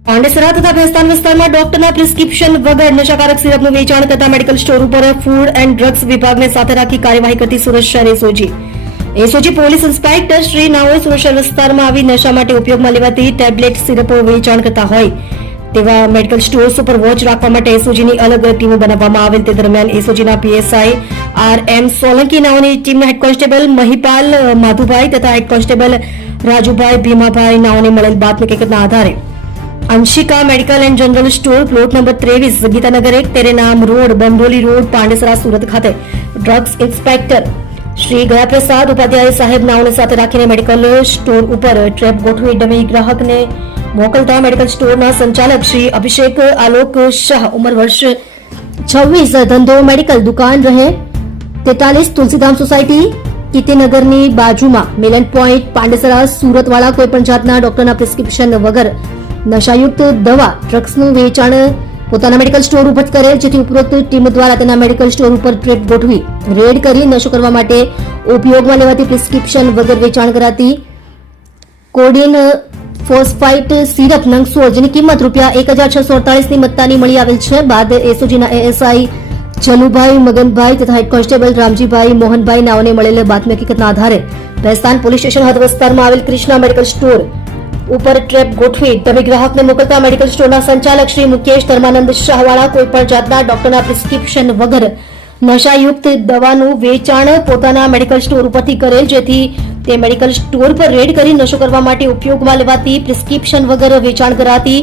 પાંડેસરા તથા ભેસ્તાન વિસ્તારમાં ડોક્ટરના પ્રિસ્ક્રિપ્શન વગર નશાકારક સિરપનું વેચાણ કરતા મેડિકલ સ્ટોર ઉપર ફૂડ એન્ડ ડ્રગ્સ વિભાગને સાથે રાખી કાર્યવાહી કરતી સુરત શહેર એસઓજી પોલીસ ઇન્સ્પેક્ટર શ્રી નાઓએ સુરત શહેર વિસ્તારમાં આવી નશા માટે ઉપયોગમાં લેવાતી ટેબ્લેટ સિરપો વેચાણ કરતા હોય તેવા મેડિકલ સ્ટોર્સ ઉપર વોચ રાખવા માટે એસઓજીની અલગ ટીમો બનાવવામાં આવેલ. તે દરમિયાન એસઓજીના પીએસઆઈ આર.એમ. સોલંકી નાઓની ટીમના હેડ કોન્સ્ટેબલ મહિપાલ માધુભાઈ તથા હેડ કોન્સ્ટેબલ રાજુભાઈ ભીમાભાઈ નાઓને મળેલ બાતમી હકીકતના આધારે Anshika medical and general store plot number 23 Gitanagar 1 Terenam road Bandoli road Pandesara Surat ખાતે ડ્રગ્સ ઇન્સ્પેક્ટર શ્રી ગયાપ્રસાદ ઉપાધ્યાય સાહેબ નાઓને સાથે રાખીને મેડિકલ સ્ટોર ઉપર ટ્રેપ ગોઠવી ડમી ગ્રાહકને મોકલતા મેડિકલ સ્ટોરના સંચાલક શ્રી અભિષેક આલોક શાહ ઉંમર વર્ષ 26 ધંધો મેડિકલ દુકાન રહે 43 તુલસીધામ સોસાયટી કીર્તિનગરની બાજુમાં મિલન પોઈન્ટ પાંડેસરા સુરતવાળા કોઈપણ જાતના ડોક્ટરના પ્રિસ્ક્રિપ્શન વગર નશાયુક્ત દવા ડ્રગ્સનું વેચાણ પોતાના મેડિકલ સ્ટોર ઉપર કરેલ, જેથી ઉપરોક્ત ટીમ દ્વારા તેના મેડિકલ સ્ટોર ઉપર ટ્રેપ ગોઠવી રેડ કરી નશો કરવા માટે ઉપયોગમાં લેવાતી પ્રિસ્ક્રિપ્શન વગર વેચાણ કરાતી કોડિન ફોસ્ફાઇટ સિરપ નંગ 16 જેની કિંમત ₹1648 ની મત્તાની મળી આવેલ છે. બાદ એસઓજીના એએસઆઈ જલુભાઈ મગનભાઈ તથા હેડ કોન્સ્ટેબલ રામજીભાઈ મોહનભાઈ નાઓને મળેલ બાતમી હકીકતના આધારે ભેસ્તાન પોલીસ સ્ટેશન હદ વિસ્તારમાં આવેલ ક્રિષ્ના મેડિકલ સ્ટોર ઉપર ટ્રેપ ગોઠવી ડમી ગ્રાહકને મોકલતા મેડિકલ સ્ટોરના સંચાલક શ્રી મુકેશ ધર્માનંદ શાહવાળા કોઈપણ જાતના ડોક્ટરના પ્રિસ્ક્રિપ્શન વગર નશાયુક્ત દવાનું વેચાણ પોતાના મેડિકલ સ્ટોર ઉપરથી કરેલ, જેથી તે મેડિકલ સ્ટોર પર રેડ કરી નશો કરવા માટે ઉપયોગમાં લેવાતી પ્રિસ્ક્રિપ્શન વગર વેચાણ કરાતી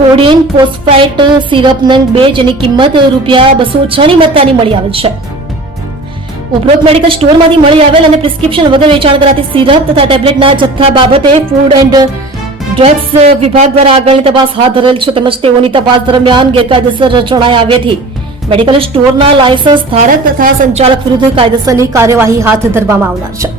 કોડિન ફોસ્ફાઇટ સિરપ નંગ 2 જેની કિંમત ₹206 ની મત્તાની મળી આવેલ છે. ઉપરોક્ત મેડિકલ સ્ટોરમાંથી મળી આવેલ અને પ્રિસ્ક્રિપ્શન વગર વેચાણ કરાતી સિરપ તથા ટેબ્લેટના જથ્થા બાબતે ફૂડ એન્ડ ડ્રગ્સ વિભાગ દ્વારા આગળની તપાસ હાથ ધરેલ છે, તેમજ તેઓની તપાસ દરમિયાન ગેરકાયદેસર જણાય આવ્યાથી મેડિકલ સ્ટોરના લાયસન્સ ધારક તથા સંચાલક વિરુદ્ધ કાયદેસરની કાર્યવાહી હાથ ધરવામાં આવનાર છે.